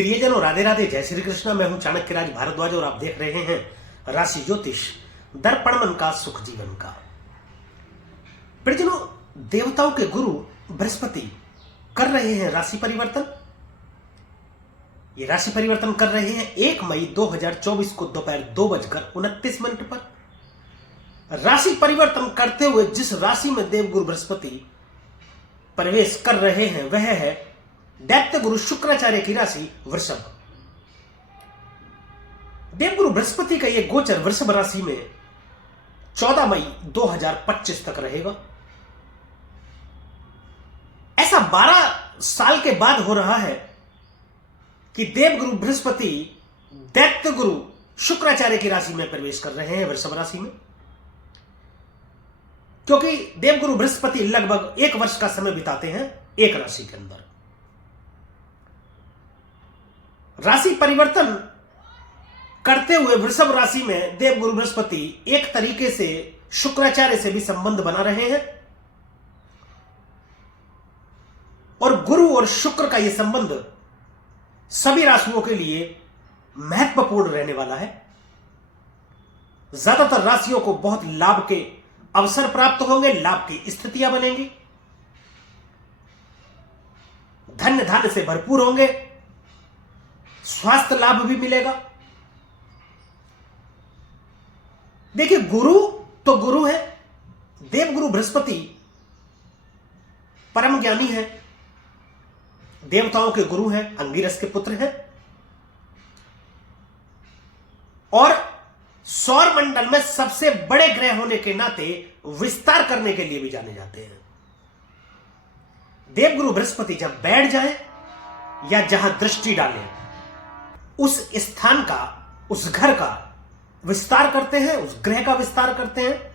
प्रियजनों, राधे राधे, जय श्री कृष्णा। मैं हूं चाणक्यराज भारद्वाज और आप देख रहे हैं राशि ज्योतिष, दर्पण मन का, सुख जीवन का। प्रियजनों, देवताओं के गुरु बृहस्पति कर रहे हैं राशि परिवर्तन। ये राशि परिवर्तन कर रहे हैं 1 मई 2024 को दोपहर 2:29 पर। राशि परिवर्तन करते हुए जिस राशि में देवगुरु बृहस्पति प्रवेश कर रहे हैं वह है दैत्य गुरु शुक्राचार्य की राशि वृषभ। देवगुरु बृहस्पति का यह गोचर वृषभ राशि में 14 मई 2025 तक रहेगा। ऐसा 12 साल के बाद हो रहा है कि देवगुरु बृहस्पति दैत्य गुरु शुक्राचार्य की राशि में प्रवेश कर रहे हैं वृषभ राशि में, क्योंकि देवगुरु बृहस्पति लगभग 1 वर्ष का समय बिताते हैं एक राशि के अंदर। राशि परिवर्तन करते हुए वृषभ राशि में देवगुरु बृहस्पति एक तरीके से शुक्राचार्य से भी संबंध बना रहे हैं और गुरु और शुक्र का यह संबंध सभी राशियों के लिए महत्वपूर्ण रहने वाला है। ज्यादातर राशियों को बहुत लाभ के अवसर प्राप्त होंगे, लाभ की स्थितियां बनेंगी, धन्य धान्य से भरपूर होंगे, स्वास्थ्य लाभ भी मिलेगा। देखिए, गुरु तो गुरु है, देवगुरु बृहस्पति परम ज्ञानी है, देवताओं के गुरु हैं, अंगिरस के पुत्र हैं और सौर मंडल में सबसे बड़े ग्रह होने के नाते विस्तार करने के लिए भी जाने जाते हैं। देवगुरु बृहस्पति जब बैठ जाए या जहां दृष्टि डालें, उस स्थान का, उस घर का विस्तार करते हैं, उस ग्रह का विस्तार करते हैं,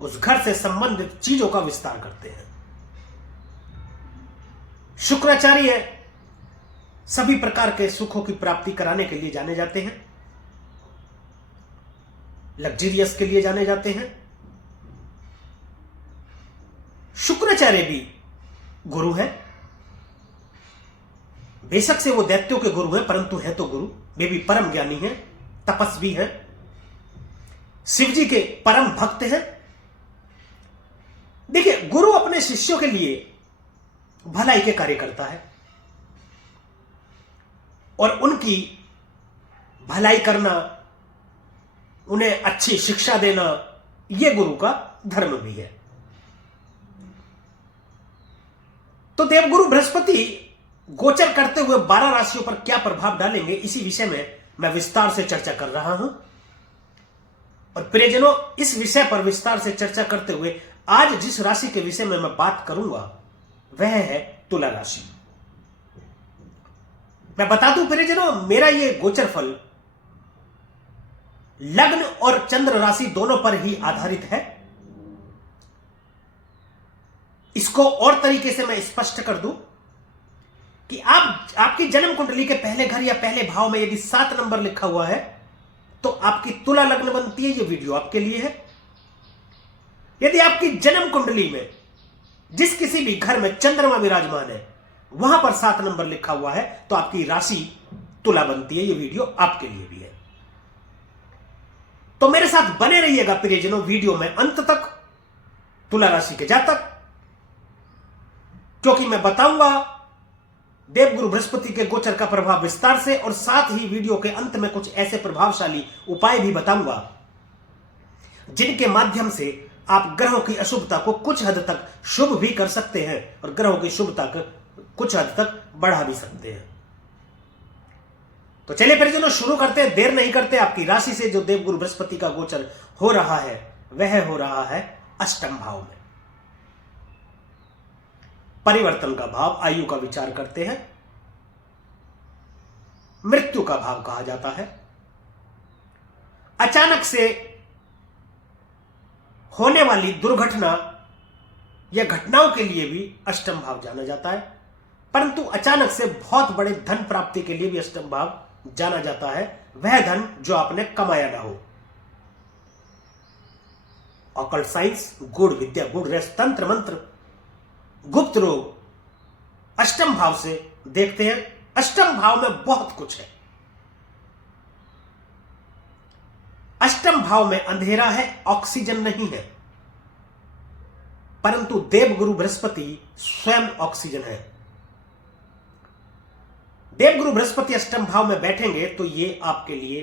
उस घर से संबंधित चीजों का विस्तार करते हैं। शुक्राचार्य सभी प्रकार के सुखों की प्राप्ति कराने के लिए जाने जाते हैं, लग्जरियस के लिए जाने जाते हैं। शुक्राचार्य भी गुरु है, बेशक से वो दैत्यों के गुरु हैं, परंतु है तो गुरु। वे भी परम ज्ञानी हैं, तपस्वी हैं, शिव जी के परम भक्त हैं। देखिए, गुरु अपने शिष्यों के लिए भलाई के कार्य करता है और उनकी भलाई करना, उन्हें अच्छी शिक्षा देना, यह गुरु का धर्म भी है। तो देवगुरु बृहस्पति गोचर करते हुए 12 राशियों पर क्या प्रभाव डालेंगे, इसी विषय में मैं विस्तार से चर्चा कर रहा हूं। और प्रियजनों, इस विषय पर विस्तार से चर्चा करते हुए आज जिस राशि के विषय में मैं बात करूंगा वह है तुला राशि। मैं बता दूं प्रियजनों, मेरा यह गोचर फल लग्न और चंद्र राशि दोनों पर ही आधारित है। इसको और तरीके से मैं स्पष्ट कर दूं कि आपकी जन्म कुंडली के पहले घर या पहले भाव में यदि 7 नंबर लिखा हुआ है तो आपकी तुला लग्न बनती है। यह वीडियो आपके लिए है। यदि आपकी जन्म कुंडली में जिस किसी भी घर में चंद्रमा विराजमान है वहां पर 7 नंबर लिखा हुआ है तो आपकी राशि तुला बनती है। यह वीडियो आपके लिए भी है, तो मेरे साथ बने रहिएगा प्रियजनों वीडियो में अंत तक, तुला राशि के जातक, क्योंकि मैं बताऊंगा देवगुरु बृहस्पति के गोचर का प्रभाव विस्तार से और साथ ही वीडियो के अंत में कुछ ऐसे प्रभावशाली उपाय भी बताऊंगा जिनके माध्यम से आप ग्रहों की अशुभता को कुछ हद तक शुभ भी कर सकते हैं और ग्रहों की शुभता को कुछ हद तक बढ़ा भी सकते हैं। तो चलिए परिजनों, शुरू करते हैं, देर नहीं करते। आपकी राशि से जो देवगुरु बृहस्पति का गोचर हो रहा है वह हो रहा है अष्टम भाव में। परिवर्तन का भाव, आयु का विचार करते हैं, मृत्यु का भाव कहा जाता है। अचानक से होने वाली दुर्घटना या घटनाओं के लिए भी अष्टम भाव जाना जाता है, परंतु अचानक से बहुत बड़े धन प्राप्ति के लिए भी अष्टम भाव जाना जाता है। वह धन जो आपने कमाया ना हो। ऑकल्ट साइंस, गूढ़ विद्या, गूढ़ रहस्य, तंत्र मंत्र, गुप्त रोग अष्टम भाव से देखते हैं अष्टम भाव में बहुत कुछ है। अष्टम भाव में अंधेरा है, ऑक्सीजन नहीं है, परंतु देवगुरु बृहस्पति स्वयं ऑक्सीजन है। देवगुरु बृहस्पति अष्टम भाव में बैठेंगे तो ये आपके लिए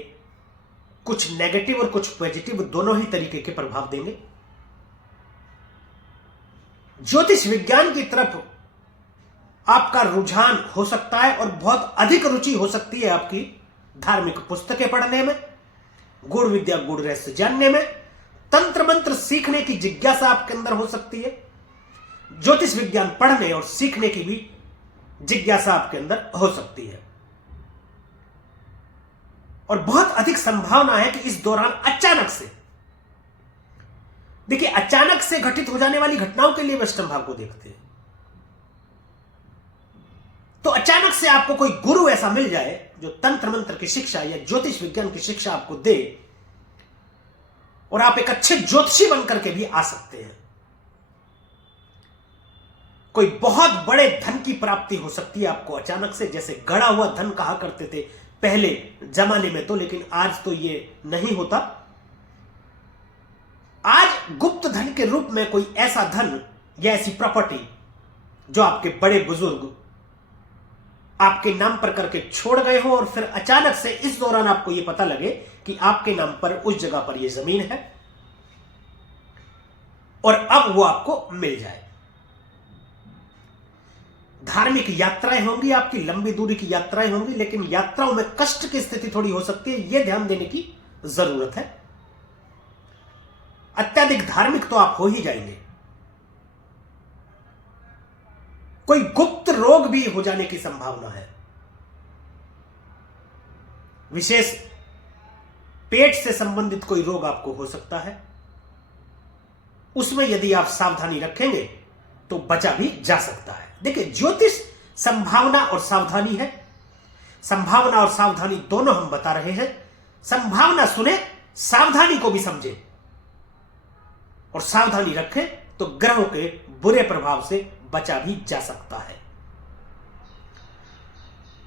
कुछ नेगेटिव और कुछ पॉजिटिव दोनों ही तरीके के प्रभाव देंगे। ज्योतिष विज्ञान की तरफ आपका रुझान हो सकता है और बहुत अधिक रुचि हो सकती है आपकी धार्मिक पुस्तकें पढ़ने में, गुड़ विद्या गुड़ रहस्य जानने में, तंत्र मंत्र सीखने की जिज्ञासा आपके अंदर हो सकती है। ज्योतिष विज्ञान पढ़ने और सीखने की भी जिज्ञासा आपके अंदर हो सकती है। और बहुत अधिक संभावना है कि इस दौरान अचानक से, देखिए अचानक से घटित हो जाने वाली घटनाओं के लिए अष्टम भाव को देखते हैं। तो अचानक से आपको कोई गुरु ऐसा मिल जाए जो तंत्र मंत्र की शिक्षा या ज्योतिष विज्ञान की शिक्षा आपको दे और आप एक अच्छे ज्योतिषी बनकर के भी आ सकते हैं। कोई बहुत बड़े धन की प्राप्ति हो सकती है आपको अचानक से, जैसे गड़ा हुआ धन कहा करते थे पहले जमाने में तो, लेकिन आज तो ये नहीं होता। आज गुप्त धन के रूप में कोई ऐसा धन या ऐसी प्रॉपर्टी जो आपके बड़े बुजुर्ग आपके नाम पर करके छोड़ गए हो और फिर अचानक से इस दौरान आपको यह पता लगे कि आपके नाम पर उस जगह पर यह जमीन है और अब वो आपको मिल जाए। धार्मिक यात्राएं होंगी, आपकी लंबी दूरी की यात्राएं होंगी, लेकिन यात्राओं में कष्ट की स्थिति थोड़ी हो सकती है, यह ध्यान देने की जरूरत है। अत्यधिक धार्मिक तो आप हो ही जाएंगे। कोई गुप्त रोग भी हो जाने की संभावना है, विशेष पेट से संबंधित कोई रोग आपको हो सकता है। उसमें यदि आप सावधानी रखेंगे तो बचा भी जा सकता है। देखिए ज्योतिष संभावना और सावधानी है, संभावना और सावधानी दोनों हम बता रहे हैं। संभावना सुने, सावधानी को भी समझे और सावधानी रखें तो ग्रहों के बुरे प्रभाव से बचा भी जा सकता है।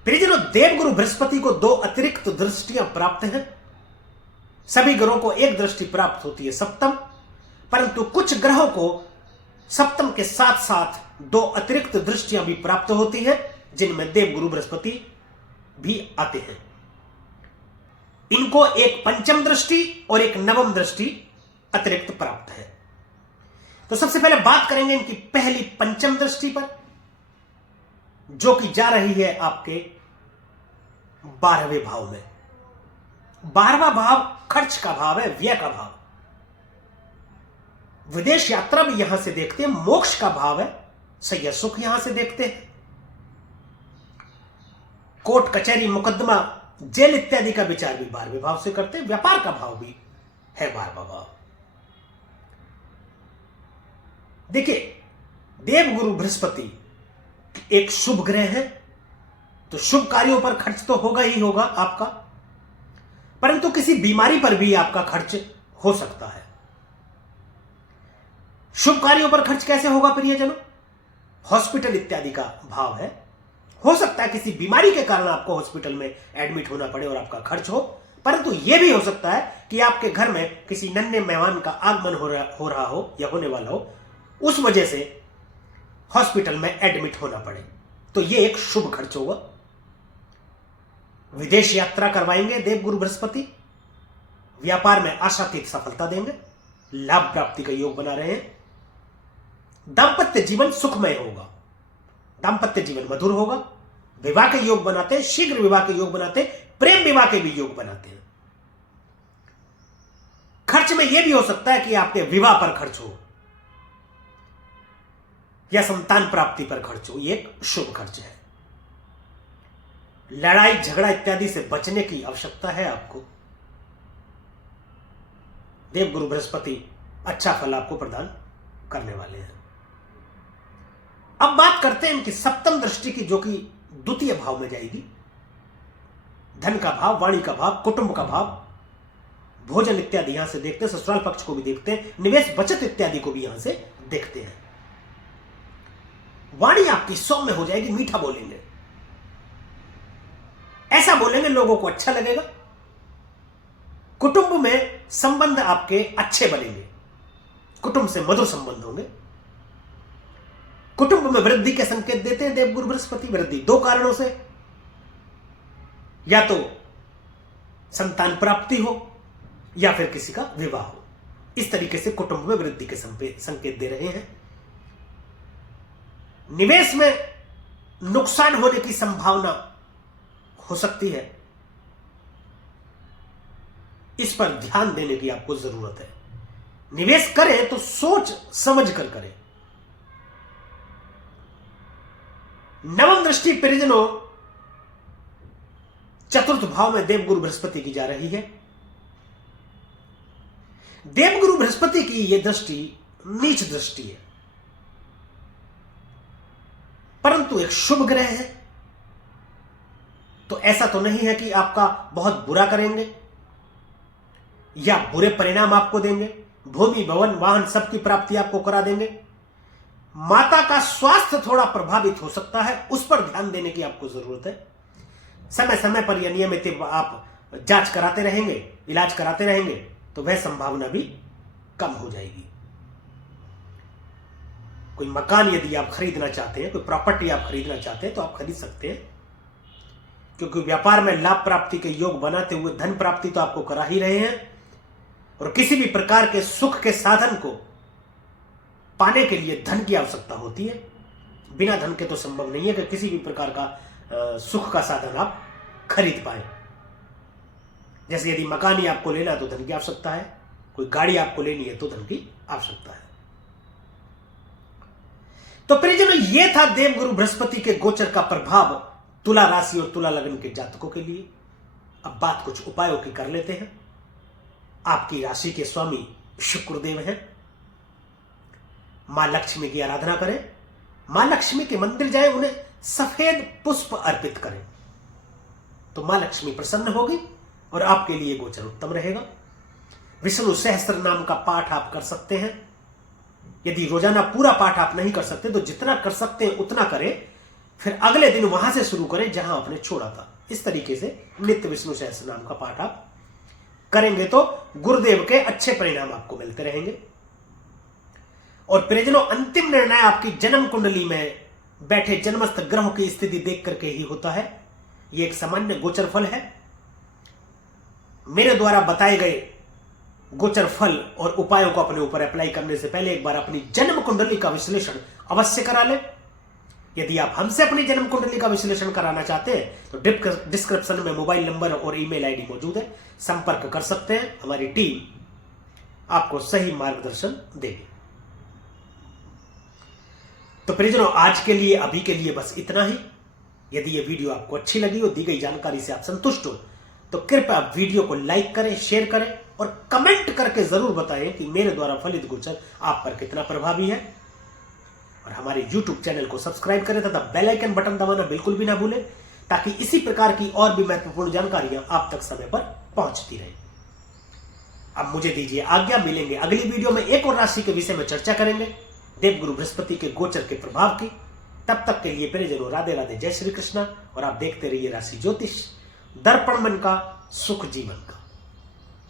प्रियजनों, देवगुरु बृहस्पति को 2 अतिरिक्त दृष्टियां प्राप्त हैं। सभी ग्रहों को एक दृष्टि प्राप्त होती है सप्तम, परंतु कुछ ग्रहों को सप्तम के साथ साथ 2 अतिरिक्त दृष्टियां भी प्राप्त होती हैं, जिनमें देवगुरु बृहस्पति भी आते हैं। इनको एक पंचम दृष्टि और एक नवम दृष्टि अतिरिक्त प्राप्त है। तो सबसे पहले बात करेंगे इनकी पहली पंचम दृष्टि पर, जो कि जा रही है आपके 12वें भाव में। 12वां भाव खर्च का भाव है, व्यय का भाव। विदेश यात्रा भी यहां से देखते हैं, मोक्ष का भाव है, सैया सुख यहां से देखते हैं। कोर्ट कचहरी मुकदमा जेल इत्यादि का विचार भी 12वें भाव से करते हैं। व्यापार का भाव भी है 12वां भाव। देखिए देवगुरु बृहस्पति एक शुभ ग्रह है, तो शुभ कार्यों पर खर्च तो होगा ही होगा आपका, परंतु किसी बीमारी पर भी आपका खर्च हो सकता है। शुभ कार्यों पर खर्च कैसे होगा प्रियजनों? हॉस्पिटल इत्यादि का भाव है। हो सकता है किसी बीमारी के कारण आपको हॉस्पिटल में एडमिट होना पड़े और आपका खर्च हो, परंतु यह भी हो सकता है कि आपके घर में किसी नन्हे मेहमान का आगमन हो रहा हो या होने वाला हो, उस वजह से हॉस्पिटल में एडमिट होना पड़े, तो यह एक शुभ खर्च होगा। विदेश यात्रा करवाएंगे देवगुरु बृहस्पति, व्यापार में आशातीत सफलता देंगे, लाभ प्राप्ति का योग बना रहे हैं। दांपत्य जीवन सुखमय होगा, दांपत्य जीवन मधुर होगा, विवाह के योग बनाते हैं, शीघ्र विवाह के योग बनाते हैं, प्रेम विवाह के भी योग बनाते हैं। खर्च में यह भी हो सकता है कि आपके विवाह पर खर्च हो या संतान प्राप्ति पर खर्च हो, यह एक शुभ खर्च है। लड़ाई झगड़ा इत्यादि से बचने की आवश्यकता है आपको। देवगुरु बृहस्पति अच्छा फल आपको प्रदान करने वाले हैं। अब बात करते हैं इनकी सप्तम दृष्टि की, जो कि द्वितीय भाव में जाएगी। धन का भाव, वाणी का भाव, कुटुंब का भाव, भोजन इत्यादि यहां से देखते हैं, ससुराल पक्ष को भी देखते हैं, निवेश बचत इत्यादि को भी यहां से देखते हैं। वाणी आपकी सौम्य हो जाएगी, मीठा बोलेंगे, ऐसा बोलेंगे लोगों को अच्छा लगेगा। कुटुंब में संबंध आपके अच्छे बनेंगे, कुटुंब से मधुर संबंध होंगे। कुटुंब में वृद्धि के संकेत देते हैं देवगुरु बृहस्पति। वृद्धि दो कारणों से, या तो संतान प्राप्ति हो या फिर किसी का विवाह हो। इस तरीके से कुटुंब में वृद्धि के संकेत दे रहे हैं। निवेश में नुकसान होने की संभावना हो सकती है, इस पर ध्यान देने की आपको जरूरत है। निवेश करें तो सोच समझ कर करें। नवम दृष्टि परिजनों चतुर्थ भाव में देवगुरु बृहस्पति की जा रही है। देवगुरु बृहस्पति की यह दृष्टि नीच दृष्टि है, परंतु एक शुभ ग्रह है, तो ऐसा तो नहीं है कि आपका बहुत बुरा करेंगे या बुरे परिणाम आपको देंगे। भूमि भवन वाहन सबकी प्राप्ति आपको करा देंगे। माता का स्वास्थ्य थोड़ा प्रभावित हो सकता है, उस पर ध्यान देने की आपको जरूरत है। समय समय पर यह नियमित आप जांच कराते रहेंगे, इलाज कराते रहेंगे, तो वह संभावना भी कम हो जाएगी। कोई मकान यदि आप खरीदना चाहते हैं, कोई प्रॉपर्टी आप खरीदना चाहते हैं, तो आप खरीद सकते हैं, क्योंकि व्यापार में लाभ प्राप्ति के योग बनाते हुए धन प्राप्ति तो आपको करा ही रहे हैं। और किसी भी प्रकार के सुख के साधन को पाने के लिए धन की आवश्यकता होती है। बिना धन के तो संभव नहीं है कि किसी भी प्रकार का सुख का साधन आप खरीद पाए। जैसे यदि मकान ही आपको लेना है तो धन की आवश्यकता है, कोई गाड़ी आपको लेनी है तो धन की आवश्यकता है। तो परिजनों, यह था देवगुरु बृहस्पति के गोचर का प्रभाव तुला राशि और तुला लग्न के जातकों के लिए। अब बात कुछ उपायों की कर लेते हैं। आपकी राशि के स्वामी शुक्रदेव हैं। मां लक्ष्मी की आराधना करें, मां लक्ष्मी के मंदिर जाएं, उन्हें सफेद पुष्प अर्पित करें, तो मां लक्ष्मी प्रसन्न होगी और आपके लिए गोचर उत्तम रहेगा। विष्णु सहस्त्र नाम का पाठ आप कर सकते हैं। यदि रोजाना पूरा पाठ आप नहीं कर सकते तो जितना कर सकते हैं उतना करें, फिर अगले दिन वहां से शुरू करें जहां आपने छोड़ा था। इस तरीके से नित्य विष्णु सहस्त्र नाम का पाठ आप करेंगे तो गुरुदेव के अच्छे परिणाम आपको मिलते रहेंगे। और परिजनों, अंतिम निर्णय आपकी जन्म कुंडली में बैठे जन्मस्थ ग्रहों की स्थिति देख करके ही होता है। यह एक सामान्य गोचर फल है। मेरे द्वारा बताए गए गोचर फल और उपायों को अपने ऊपर अप्लाई करने से पहले एक बार अपनी जन्म कुंडली का विश्लेषण अवश्य करा लें। यदि आप हमसे अपनी जन्म कुंडली का विश्लेषण कराना चाहते हैं तो डिस्क्रिप्शन में मोबाइल नंबर और ईमेल आईडी मौजूद है, संपर्क कर सकते हैं। हमारी टीम आपको सही मार्गदर्शन देगी। तो परिजनों, आज के लिए अभी के लिए बस इतना ही। यदि यह वीडियो आपको अच्छी लगी हो, दी गई जानकारी से आप संतुष्ट हो, तो कृपया वीडियो को लाइक करें, शेयर करें और कमेंट करके जरूर बताएं कि मेरे द्वारा फलित गोचर आप पर कितना प्रभावी है। और हमारे YouTube चैनल को सब्सक्राइब करें तथा बेल आइकन बटन दबाना बिल्कुल भी ना भूलें, ताकि इसी प्रकार की और भी महत्वपूर्ण जानकारियां आप तक समय पर पहुंचती रहें। अब मुझे दीजिए आज्ञा, मिलेंगे अगली वीडियो में एक और राशि के विषय में चर्चा करेंगे, देवगुरु बृहस्पति के गोचर के प्रभाव की। तब तक के लिए परिजनों, राधे राधे, जय श्री कृष्णा। और आप देखते रहिए राशि ज्योतिष, दर्पण मन का, सुख जीवन का।